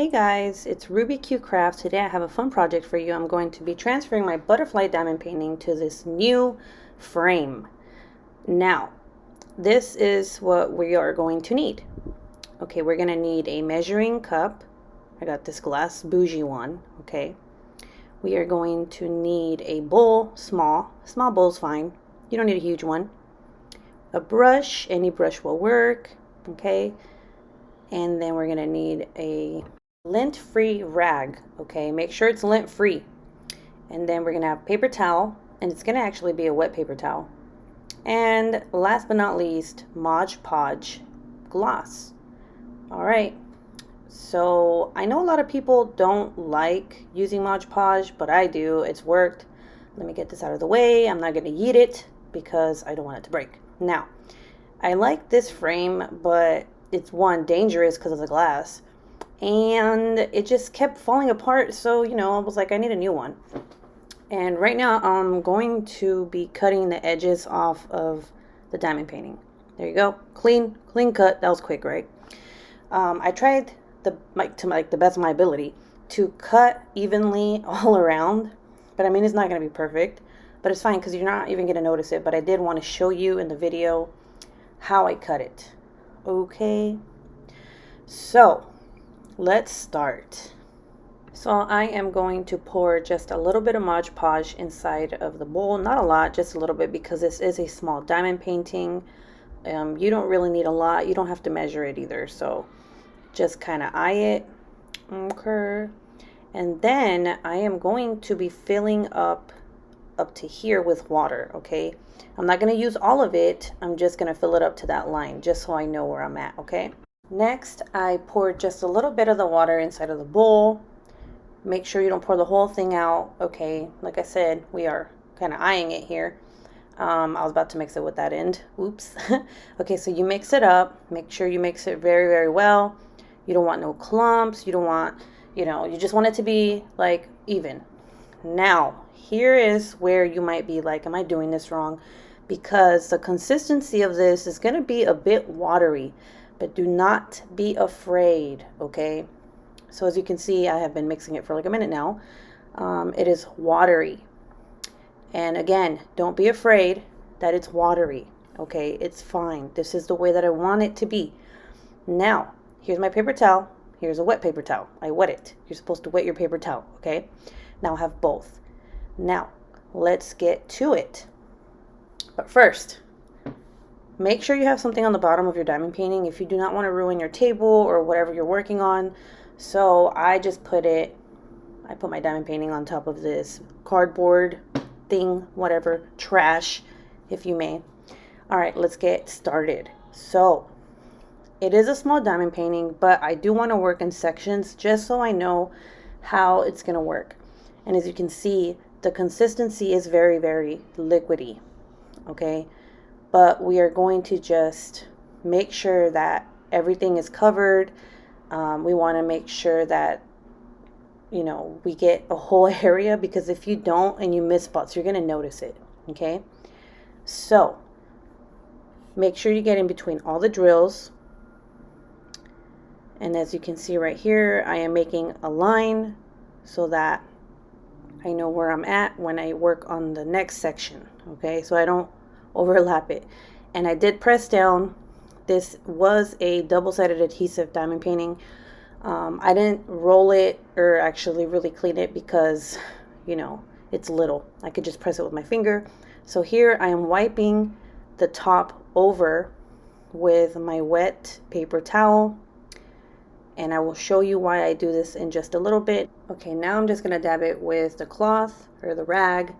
Hey guys, it's Ruby Q Crafts. Today I have a fun project for you. I'm going to be transferring my butterfly diamond painting to this new frame. Now, this is what we are going to need. Okay, we're going to need a measuring cup. I got this glass bougie one, okay. We are going to need a bowl, small bowl's fine. You don't need a huge one. A brush, any brush will work, okay. And then we're going to need a lint-free rag, okay. Make sure it's lint-free. And then we're gonna have paper towel, and it's gonna actually be a wet paper towel. And last but not least, Mod Podge gloss. All right, so I know a lot of people don't like using Mod Podge, but I do. It's worked. Let me get this out of the way. I'm not gonna yeet it because I don't want it to break. Now, I like this frame, but it's one, dangerous because of the glass, and it just kept falling apart. So, I was like, I need a new one. And right now I'm going to be cutting the edges off of the diamond painting. There you go. Clean cut. That was quick, right? I tried to the best of my ability to cut evenly all around, but I mean, it's not going to be perfect, but it's fine because you're not even going to notice it. But I did want to show you in the video how I cut it. Okay, so let's start. So I am going to pour just a little bit of Mod Podge inside of the bowl. Not a lot, just a little bit, because this is a small diamond painting. You don't really need a lot. You don't have to measure it either. So just kind of eye it. Okay. And then I am going to be filling up to here with water, okay? I'm not going to use all of it. I'm just going to fill it up to that line just so I know where I'm at, okay? Next, I poured just a little bit of the water inside of the bowl. Make sure you don't pour the whole thing out, okay? Like I said, we are kind of eyeing it here. I was about to mix it with that end. Oops. Okay, so you mix it up. Make sure you mix it very, very well. You don't want no clumps. You don't want, you just want it to be like even. Now, here is where you might be like, am I doing this wrong? Because the consistency of this is going to be a bit watery, but do not be afraid, okay? So as you can see, I have been mixing it for like a minute now. It is watery. And again, don't be afraid that it's watery, okay? It's fine. This is the way that I want it to be. Now, here's my paper towel. Here's a wet paper towel. I wet it. You're supposed to wet your paper towel, okay? Now I have both. Now, let's get to it. But first, make sure you have something on the bottom of your diamond painting if you do not want to ruin your table or whatever you're working on. So I just put my diamond painting on top of this cardboard thing, whatever, trash, if you may. All right, let's get started. So it is a small diamond painting, but I do want to work in sections just so I know how it's going to work. And as you can see, the consistency is very, very liquidy, okay? But we are going to just make sure that everything is covered. We want to make sure that, we get a whole area, because if you don't and you miss spots, you're going to notice it, okay? So make sure you get in between all the drills. And as you can see right here, I am making a line so that I know where I'm at when I work on the next section, okay? So I don't overlap it. And I did press down. This was a double-sided adhesive diamond painting. I didn't roll it or actually really clean it because, it's little. I could just press it with my finger. So here I am wiping the top over with my wet paper towel. And I will show you why I do this in just a little bit. Okay, now I'm just going to dab it with the cloth or the rag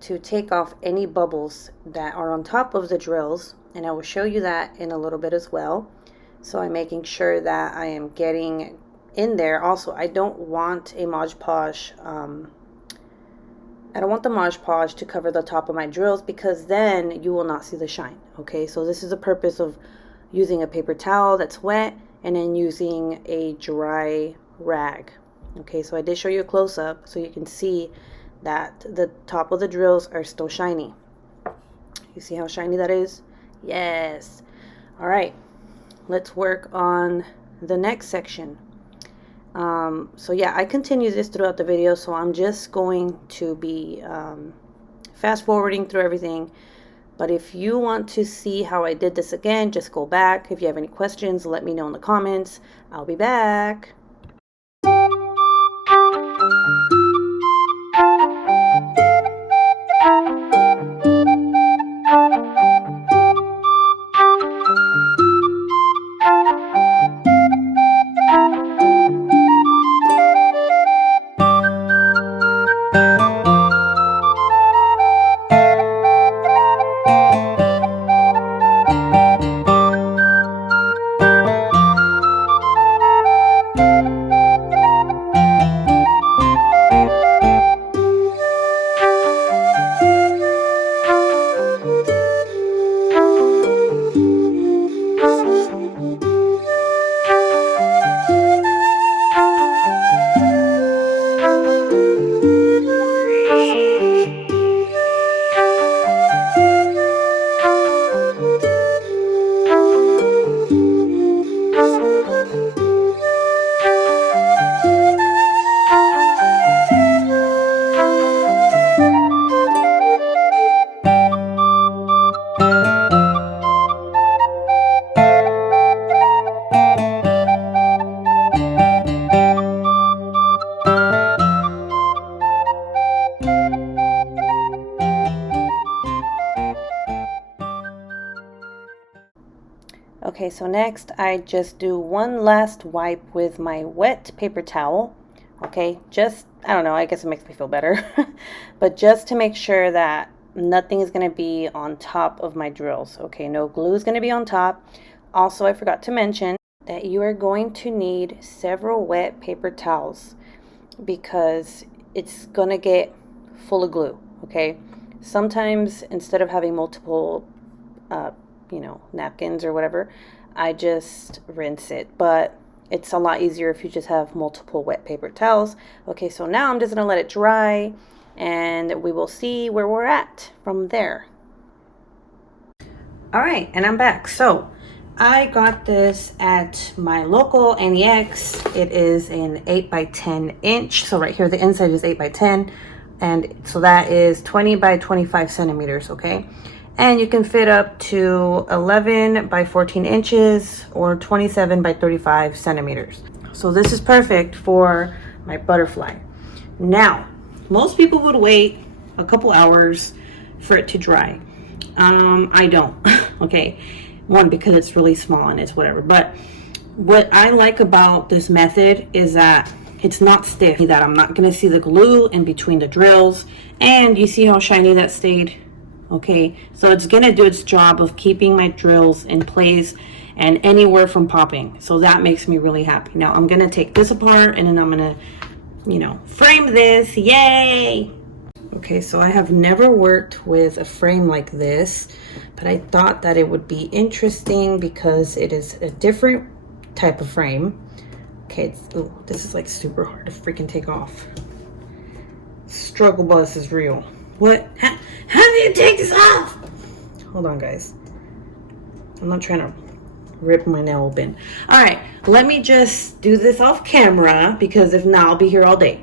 to take off any bubbles that are on top of the drills. And I will show you that in a little bit as well. So I'm making sure that I am getting in there. Also, I don't want a Mod Podge. I don't want the Mod Podge to cover the top of my drills, because then you will not see the shine. Okay, so this is the purpose of using a paper towel that's wet and then using a dry rag. Okay, so I did show you a close-up so you can see that the top of the drills are still shiny. You see how shiny that is? Yes. All right, let's work on the next section. So yeah, I continue this throughout the video, so I'm just going to be fast forwarding through everything. But if you want to see how I did this again, just go back. If you have any questions, let me know in the comments. I'll be back. Okay, so next I just do one last wipe with my wet paper towel. Okay, just, I don't know, I guess it makes me feel better. But just to make sure that nothing is going to be on top of my drills. Okay, no glue is going to be on top. Also, I forgot to mention that you are going to need several wet paper towels because it's going to get full of glue. Okay, sometimes instead of having multiple napkins or whatever, I just rinse it, but it's a lot easier if you just have multiple wet paper towels. Okay, so now I'm just gonna let it dry and we will see where we're at from there. All right, and I'm back. So I got this at my local NEX. It is an 8 by 10 inch. So right here, the inside is 8 by 10. And so that is 20 by 25 centimeters, okay? And you can fit up to 11 by 14 inches or 27 by 35 centimeters. So this is perfect for my butterfly. Now, most people would wait a couple hours for it to dry. I don't, okay? One, because it's really small and it's whatever. But what I like about this method is that it's not stiff, that I'm not gonna see the glue in between the drills. And you see how shiny that stayed? Okay, so it's gonna do its job of keeping my drills in place and anywhere from popping. So that makes me really happy. Now I'm gonna take this apart and then I'm gonna, frame this, yay! Okay, so I have never worked with a frame like this, but I thought that it would be interesting because it is a different type of frame. Okay, this is like super hard to freaking take off. Struggle bus is real. What? How do you take this off? Hold on, guys. I'm not trying to rip my nail open. All right, let me just do this off camera because if not, I'll be here all day.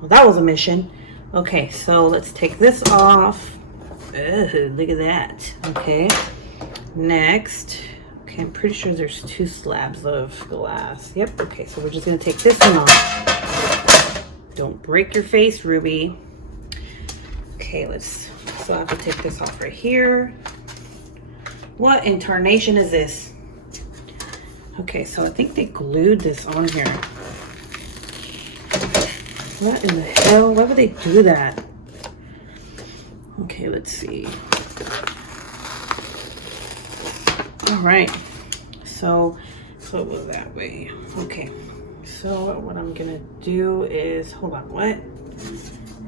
Well, that was a mission. Okay, so let's take this off. Ugh, look at that. Okay, next. Okay, I'm pretty sure there's 2 slabs of glass. Yep, okay, so we're just gonna take this one off. Don't break your face, Ruby. Okay, so I have to take this off right here. What in tarnation is this? Okay, so I think they glued this on here. What in the hell? Why would they do that? Okay, let's see. All right, so it was that way. Okay, so what I'm gonna do is, hold on, what?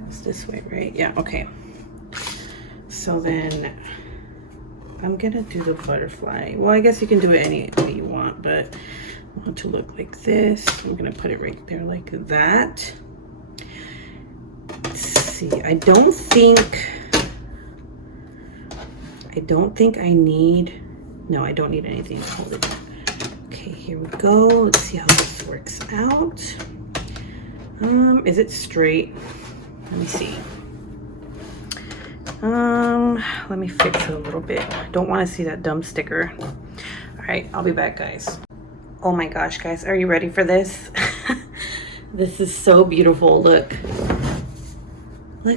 It's this way, right? Yeah, okay. So then I'm gonna do the butterfly. Well, I guess you can do it any way you want, but I want to look like this. I'm gonna put it right there like that. Let's see, I don't think I need, no, I don't need anything to hold it. Okay, here we go. Let's see how this works out. Is it straight? Let me see. Let me fix it a little bit. Don't want to see that dumb sticker. All right, I'll be back, guys. Oh my gosh, guys, are you ready for this? This is so beautiful. Look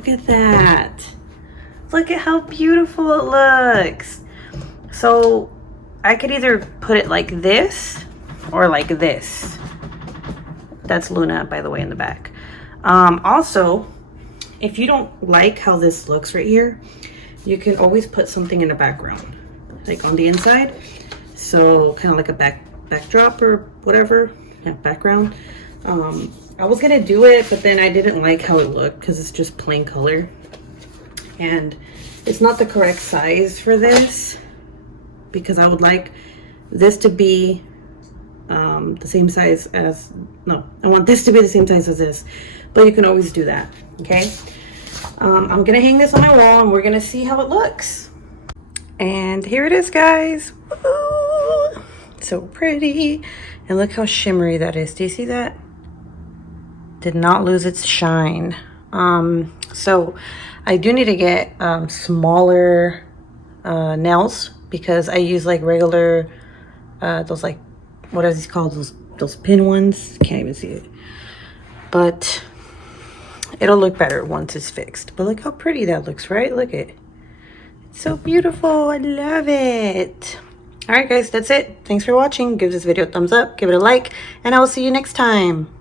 at that. Look at how beautiful it looks. So I could either put it like this or like this. That's Luna, by the way, in the back. Also, if you don't like how this looks right here, you can always put something in the background, like on the inside. So kind of like a backdrop or whatever, background. I was gonna do it, but then I didn't like how it looked because it's just plain color. And it's not the correct size for this, because I would like this to be the same size as, no, I want this to be the same size as this, but you can always do that, okay? I'm gonna hang this on my wall and we're gonna see how it looks. And here it is, guys. Woo! So pretty. And look how shimmery that is. Do you see that? Did not lose its shine. So I do need to get smaller nails, because I use like regular those, like, what are these called, those pin ones? Can't even see it, but it'll look better once it's fixed. But look how pretty that looks, right? Look at it. It's so beautiful. I love it. All right, guys, that's it. Thanks for watching. Give this video a thumbs up, give it a like, and I will see you next time.